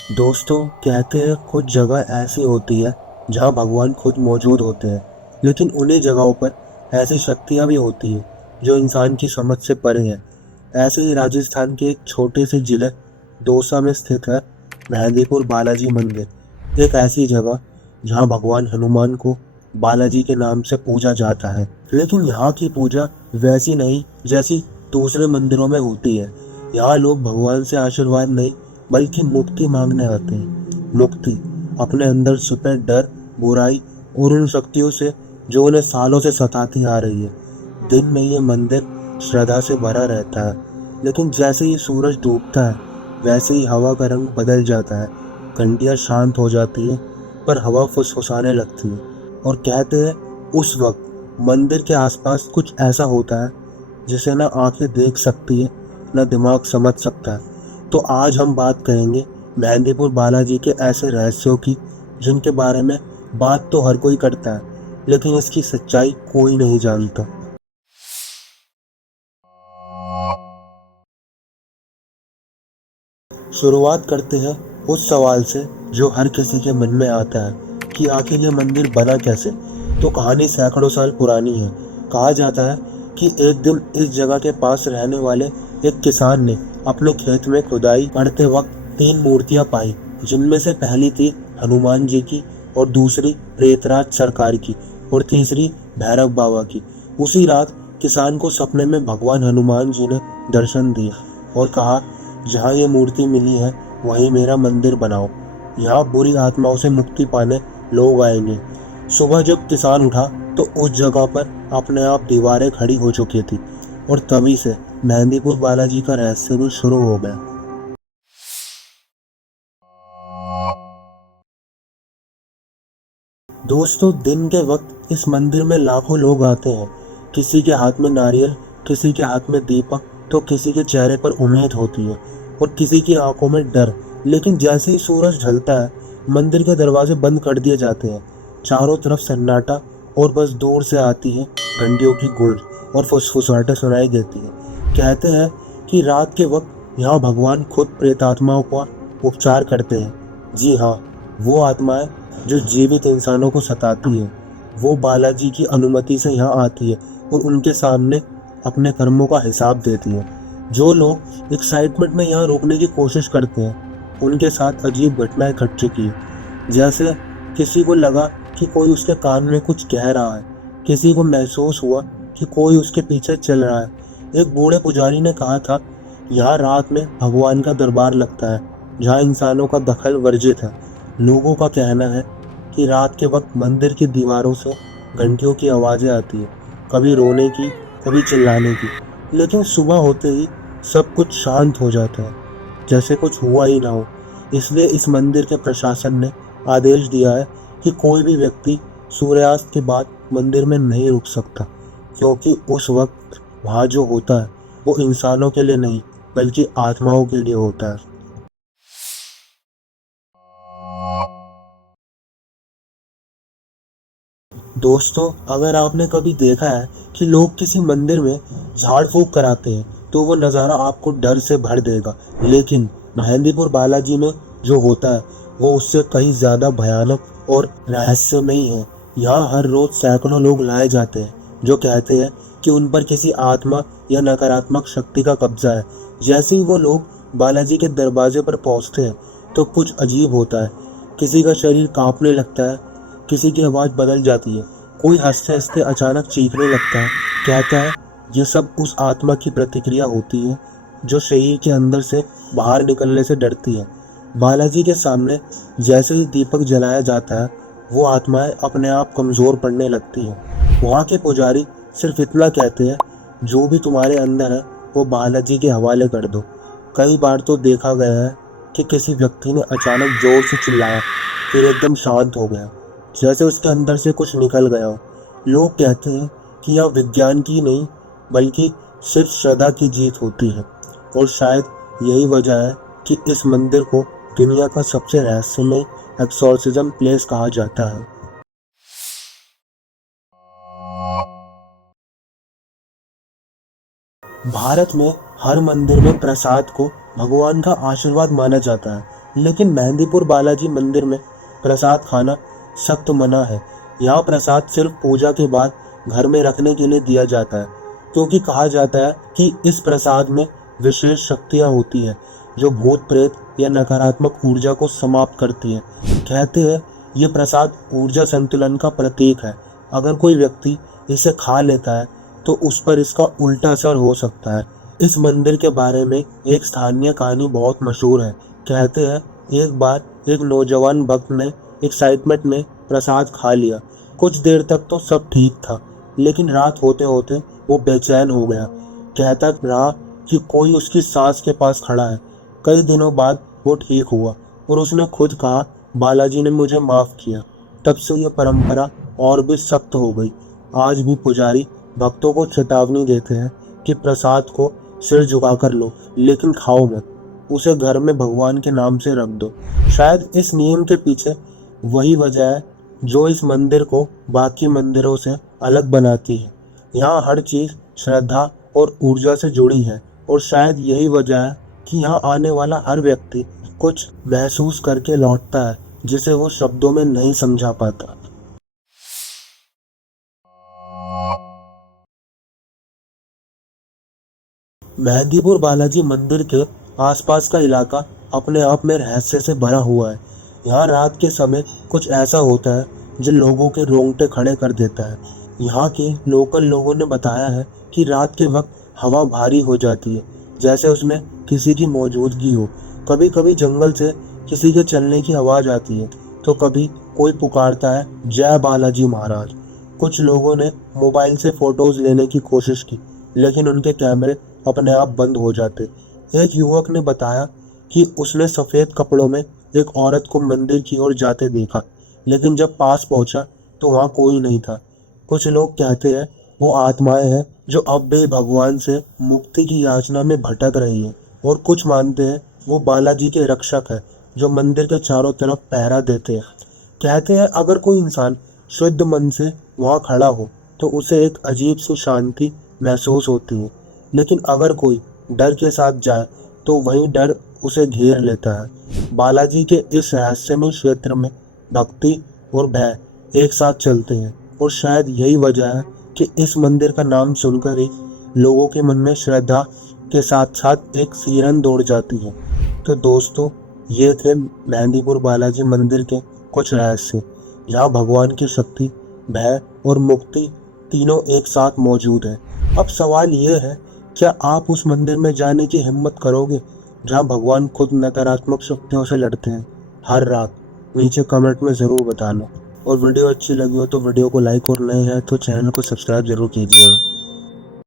दोस्तों, कहते हैं कुछ जगह ऐसी होती है जहाँ भगवान खुद मौजूद होते हैं, लेकिन उन्हीं जगहों पर ऐसी शक्तियाँ भी होती हैं जो इंसान की समझ से परे हैं। ऐसे ही राजस्थान के एक छोटे से जिले दौसा में स्थित है मेहंदीपुर बालाजी मंदिर। एक ऐसी जगह जहाँ भगवान हनुमान को बालाजी के नाम से पूजा जाता है, लेकिन यहाँ की पूजा वैसी नहीं जैसी दूसरे मंदिरों में होती है। यहाँ लोग भगवान से आशीर्वाद नहीं बल्कि मुक्ति मांगने आते हैं। मुक्ति, अपने अंदर छुपे डर, बुराई और उन शक्तियों से जो उन्हें सालों से सताती आ रही है। दिन में ये मंदिर श्रद्धा से भरा रहता है, लेकिन जैसे ही सूरज डूबता है वैसे ही हवा का रंग बदल जाता है। घंटियां शांत हो जाती है, पर हवा फुसफुसाने लगती है और कहते हैं उस वक्त मंदिर के आसपास कुछ ऐसा होता है जिसे ना आंखें देख सकती है, ना दिमाग समझ सकता है। तो आज हम बात करेंगे मेहंदीपुर बालाजी के ऐसे रहस्यों की जिनके बारे में बात तो हर कोई करता है, लेकिन इसकी सच्चाई कोई नहीं जानता। शुरुआत करते हैं उस सवाल से जो हर किसी के मन में आता है कि आखिर ये मंदिर बना कैसे। तो कहानी सैकड़ों साल पुरानी है। कहा जाता है कि एक दिन इस जगह के पास रहने वाले एक किसान ने अपने खेत में खुदाई करते वक्त तीन मूर्तियां पाई, जिनमें से पहली थी हनुमान जी की, और दूसरी प्रेतराज सरकार की, और तीसरी भैरव बाबा की। उसी रात किसान को सपने में भगवान हनुमान जी ने दर्शन दिए और कहा, जहाँ ये मूर्ति मिली है वहीं मेरा मंदिर बनाओ। यहाँ बुरी आत्माओं से मुक्ति पाने लोग आएंगे। सुबह जब किसान उठा तो उस जगह पर अपने आप दीवारें खड़ी हो चुकी थी, और तभी से मेहंदीपुर बालाजी का रहस्य भी शुरू हो गया। दोस्तों, दिन के वक्त इस मंदिर में लाखों लोग आते हैं। किसी के हाथ में नारियल, किसी के हाथ में दीपक, तो किसी के चेहरे पर उम्मीद होती है और किसी की आंखों में डर। लेकिन जैसे ही सूरज ढलता है मंदिर के दरवाजे बंद कर दिए जाते हैं। चारों तरफ सन्नाटा, और बस दूर से आती है घंटियों की गूंज और फुसफुसाहटें सुनाई देती है। कहते हैं कि रात के वक्त यहाँ भगवान खुद प्रेतात्माओं का उपचार करते हैं। जी हाँ, वो आत्माएं जो जीवित इंसानों को सताती है, वो बालाजी की अनुमति से यहाँ आती है और उनके सामने अपने कर्मों का हिसाब देती है। जो लोग एक्साइटमेंट में यहाँ रुकने की कोशिश करते हैं, उनके साथ अजीब घटनाएं घट चुकी है। जैसे किसी को लगा कि कोई उसके कान में कुछ कह रहा है, किसी को महसूस हुआ कि कोई उसके पीछे चल रहा है। एक बूढ़े पुजारी ने कहा था, यहाँ रात में भगवान का दरबार लगता है, जहाँ इंसानों का दखल वर्जित है। लोगों का कहना है कि रात के वक्त मंदिर की दीवारों से घंटियों की आवाज़ें आती है, कभी रोने की, कभी चिल्लाने की। लेकिन सुबह होते ही सब कुछ शांत हो जाता है, जैसे कुछ हुआ ही ना हो। इसलिए इस मंदिर के प्रशासन ने आदेश दिया है कि कोई भी व्यक्ति सूर्यास्त के बाद मंदिर में नहीं रुक सकता, क्योंकि उस वक्त वहाँ जो होता है वो इंसानों के लिए नहीं बल्कि आत्माओं के लिए होता है। दोस्तों, अगर आपने कभी देखा है कि लोग किसी मंदिर में झाड़ फूक कराते हैं तो वो नज़ारा आपको डर से भर देगा, लेकिन मेहंदीपुर बालाजी में जो होता है वो उससे कहीं ज़्यादा भयानक और रहस्यमयी है। यहाँ हर रोज़ सैकड़ों लोग लाए जाते हैं जो कहते हैं कि उन पर किसी आत्मा या नकारात्मक शक्ति का कब्जा है। जैसे ही वो लोग बालाजी के दरवाजे पर पहुँचते हैं तो कुछ अजीब होता है। किसी का शरीर कांपने लगता है, किसी की आवाज़ बदल जाती है, कोई हंसते हंसते अचानक चीखने लगता है। कहता है ये सब उस आत्मा की प्रतिक्रिया होती है जो शरीर के अंदर से बाहर निकलने से डरती है। बालाजी के सामने जैसे ही दीपक जलाया जाता है वो आत्माएं अपने आप कमज़ोर पड़ने लगती हैं। वहाँ के पुजारी सिर्फ इतना कहते हैं, जो भी तुम्हारे अंदर है वो बालाजी के हवाले कर दो। कई बार तो देखा गया है कि किसी व्यक्ति ने अचानक जोर से चिल्लाया, फिर एकदम शांत हो गया, जैसे उसके अंदर से कुछ निकल गया हो। लोग कहते हैं कि यह विज्ञान की नहीं बल्कि सिर्फ श्रद्धा की जीत होती है, और शायद यही वजह है कि इस मंदिर को दुनिया का सबसे रहस्यमय एक्सोर्सिज्म प्लेस कहा जाता है। भारत में हर मंदिर में प्रसाद को भगवान का आशीर्वाद माना जाता है। लेकिन मेहंदीपुर बालाजी मंदिर में प्रसाद खाना सख्त मना है। यहाँ प्रसाद सिर्फ पूजा के बाद घर में रखने के लिए दिया जाता है, क्योंकि कहा जाता है कि इस प्रसाद में विशेष शक्तियाँ होती हैं जो भूत प्रेत या नकारात्मक ऊर्जा को समाप्त करती हैं। कहते हैं ये प्रसाद ऊर्जा संतुलन का प्रतीक है। अगर कोई व्यक्ति इसे खा लेता है तो उस पर इसका उल्टा असर हो सकता है। इस मंदिर के बारे में एक स्थानीय कहानी बहुत मशहूर है। कहते हैं एक बार एक नौजवान भक्त ने एक्साइटमेंट में प्रसाद खा लिया। कुछ देर तक तो सब ठीक था, लेकिन रात होते होते वो बेचैन हो गया। कहता रहा कि कोई उसकी सांस के पास खड़ा है। कई दिनों बाद वो ठीक हुआ और उसने खुद कहा, बालाजी ने मुझे माफ़ किया। तब से ये परंपरा और भी सख्त हो गई। आज भी पुजारी भक्तों को चेतावनी देते हैं कि प्रसाद को सिर झुकाकर लो, लेकिन खाओ मत। उसे घर में भगवान के नाम से रख दो। शायद इस नियम के पीछे वही वजह है जो इस मंदिर को बाकी मंदिरों से अलग बनाती है। यहाँ हर चीज़ श्रद्धा और ऊर्जा से जुड़ी है, और शायद यही वजह है कि यहाँ आने वाला हर व्यक्ति कुछ महसूस करके लौटता है जिसे वो शब्दों में नहीं समझा पाता। मेहंदीपुर बालाजी मंदिर के आसपास का इलाका अपने आप में रहस्य से भरा हुआ है। यहाँ रात के समय कुछ ऐसा होता है जो लोगों के रोंगटे खड़े कर देता है। यहाँ के लोकल लोगों ने बताया है कि रात के वक्त हवा भारी हो जाती है, जैसे उसमें किसी की मौजूदगी हो। कभी कभी जंगल से किसी के चलने की आवाज़ आती है, तो कभी कोई पुकारता है, जय बालाजी महाराज। कुछ लोगों ने मोबाइल से फोटोज लेने की कोशिश की, लेकिन उनके कैमरे अपने आप बंद हो जाते। एक युवक ने बताया कि उसने सफ़ेद कपड़ों में एक औरत को मंदिर की ओर जाते देखा, लेकिन जब पास पहुंचा तो वहाँ कोई नहीं था। कुछ लोग कहते हैं वो आत्माएं हैं जो अब भी भगवान से मुक्ति की याचना में भटक रही हैं, और कुछ मानते हैं वो बालाजी के रक्षक है जो मंदिर के चारों तरफ पहरा देते हैं। कहते हैं अगर कोई इंसान शुद्ध मन से वहाँ खड़ा हो तो उसे एक अजीब सी शांति महसूस होती है, लेकिन अगर कोई डर के साथ जाए तो वही डर उसे घेर लेता है। बालाजी के इस रहस्यमय क्षेत्र में भक्ति और भय एक साथ चलते हैं, और शायद यही वजह है कि इस मंदिर का नाम सुनकर ही लोगों के मन में श्रद्धा के साथ साथ एक सिरन दौड़ जाती है। तो दोस्तों, ये थे मेहंदीपुर बालाजी मंदिर के कुछ रहस्य, जहाँ भगवान की शक्ति, भय और मुक्ति तीनों एक साथ मौजूद है। अब सवाल ये है, क्या आप उस मंदिर में जाने की हिम्मत करोगे जहाँ भगवान खुद नकारात्मक शक्तियों से लड़ते हैं हर रात? नीचे कमेंट में ज़रूर बताना। और वीडियो अच्छी लगी हो तो वीडियो को लाइक, और नए हैं तो चैनल को सब्सक्राइब जरूर कीजिएगा।